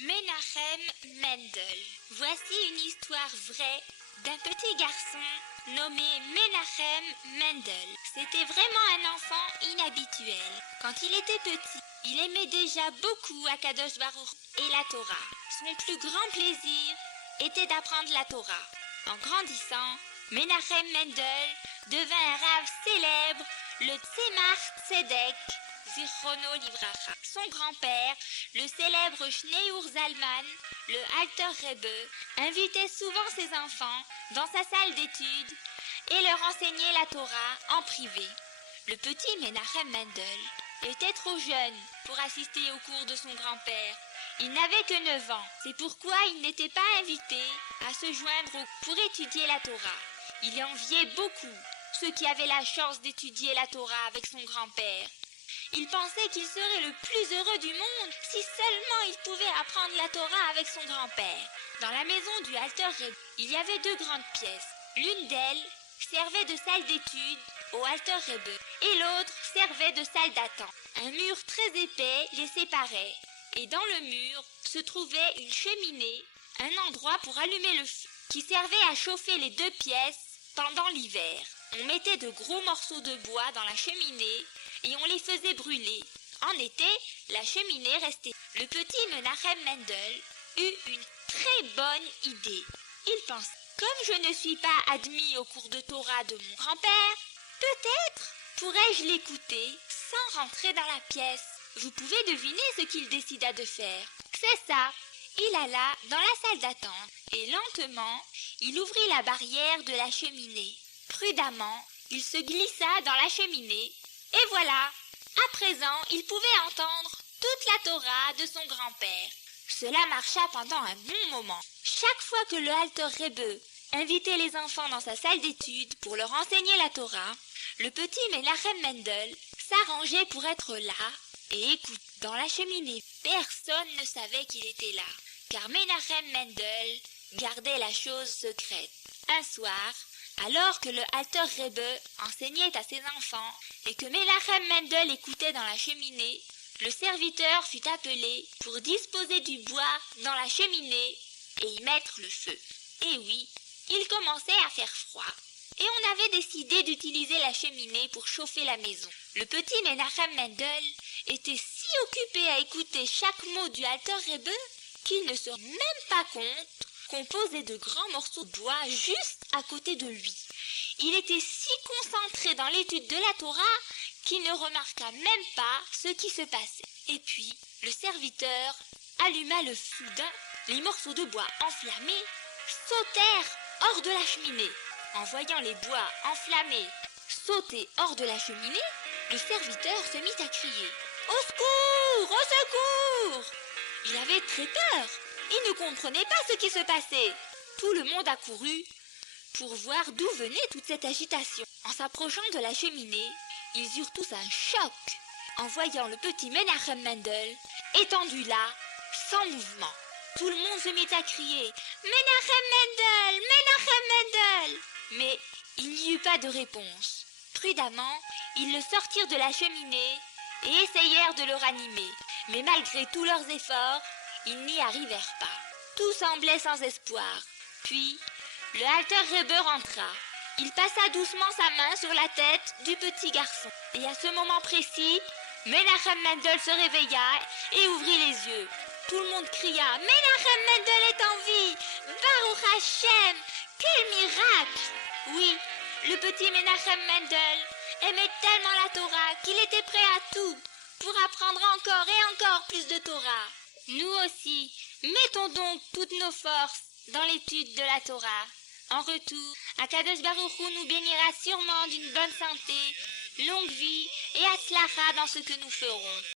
Menachem Mendel. Voici une histoire vraie d'un petit garçon nommé Menachem Mendel. C'était vraiment un enfant inhabituel. Quand il était petit, il aimait déjà beaucoup Akadosh Baruch et la Torah. Son plus grand plaisir était d'apprendre la Torah. En grandissant, Menachem Mendel devint un rave célèbre, le Tzemach Tzedek Zichrono Livracha. Son grand-père, le célèbre Shneur Zalman, le Alter Rebbe, invitait souvent ses enfants dans sa salle d'études et leur enseignait la Torah en privé. Le petit Menachem Mendel était trop jeune pour assister aux cours de son grand-père. Il n'avait que 9 ans. C'est pourquoi il n'était pas invité à se joindre pour étudier la Torah. Il enviait beaucoup ceux qui avaient la chance d'étudier la Torah avec son grand-père. Il pensait qu'il serait le plus heureux du monde si seulement il pouvait apprendre la Torah avec son grand-père. Dans la maison du Alter Rebbe, il y avait 2 grandes pièces. L'une d'elles servait de salle d'études au Alter Rebbe et l'autre servait de salle d'attente. Un mur très épais les séparait et dans le mur se trouvait une cheminée, un endroit pour allumer le feu qui servait à chauffer les 2 pièces pendant l'hiver. On mettait de gros morceaux de bois dans la cheminée et on les faisait brûler. En été, la cheminée restait. Le petit Menachem Mendel eut une très bonne idée. Il pense, comme je ne suis pas admis au cours de Torah de mon grand-père, peut-être pourrais-je l'écouter sans rentrer dans la pièce. Vous pouvez deviner ce qu'il décida de faire. C'est ça. Il alla dans la salle d'attente et lentement, il ouvrit la barrière de la cheminée. Prudemment, il se glissa dans la cheminée et voilà, à présent, il pouvait entendre toute la Torah de son grand-père. Cela marcha pendant un bon moment. Chaque fois que le Alter Rebbe invitait les enfants dans sa salle d'études pour leur enseigner la Torah, le petit Menachem Mendel s'arrangeait pour être là et écoute. Dans la cheminée, personne ne savait qu'il était là, car Menachem Mendel gardait la chose secrète. Un soir, alors que le Alter Rebbe enseignait à ses enfants et que Menachem Mendel écoutait dans la cheminée, le serviteur fut appelé pour disposer du bois dans la cheminée et y mettre le feu. Et oui, il commençait à faire froid et on avait décidé d'utiliser la cheminée pour chauffer la maison. Le petit Menachem Mendel était si occupé à écouter chaque mot du Alter Rebbe qu'il ne se rendait même pas compte qu'on posait de grands morceaux de bois juste à côté de lui. Il était si concentré dans l'étude de la Torah qu'il ne remarqua même pas ce qui se passait. Et puis, le serviteur alluma le feu. Soudain, les morceaux de bois enflammés sautèrent hors de la cheminée. En voyant les bois enflammés sauter hors de la cheminée, le serviteur se mit à crier « Au secours! Au secours !» Il avait très peur. Il ne comprenait pas ce qui se passait. Tout le monde accourut pour voir d'où venait toute cette agitation. En s'approchant de la cheminée, ils eurent tous un choc en voyant le petit Menachem Mendel étendu là, sans mouvement. Tout le monde se mit à crier « Menachem Mendel! Menachem Mendel !» Mais il n'y eut pas de réponse. Prudemment, ils le sortirent de la cheminée et essayèrent de le ranimer. Mais malgré tous leurs efforts, ils n'y arrivèrent pas. Tout semblait sans espoir. Puis, le Alter Rebbe rentra. Il passa doucement sa main sur la tête du petit garçon. Et à ce moment précis, Menachem Mendel se réveilla et ouvrit les yeux. Tout le monde cria « Menachem Mendel est en vie! Baruch Hashem! Quel miracle !» Oui, le petit Menachem Mendel aimait tellement la Torah qu'il était prêt à tout pour apprendre encore et encore plus de Torah. Nous aussi, mettons donc toutes nos forces dans l'étude de la Torah. En retour, Akadosh Baruch Hu nous bénira sûrement d'une bonne santé, longue vie et Hatzlacha dans ce que nous ferons.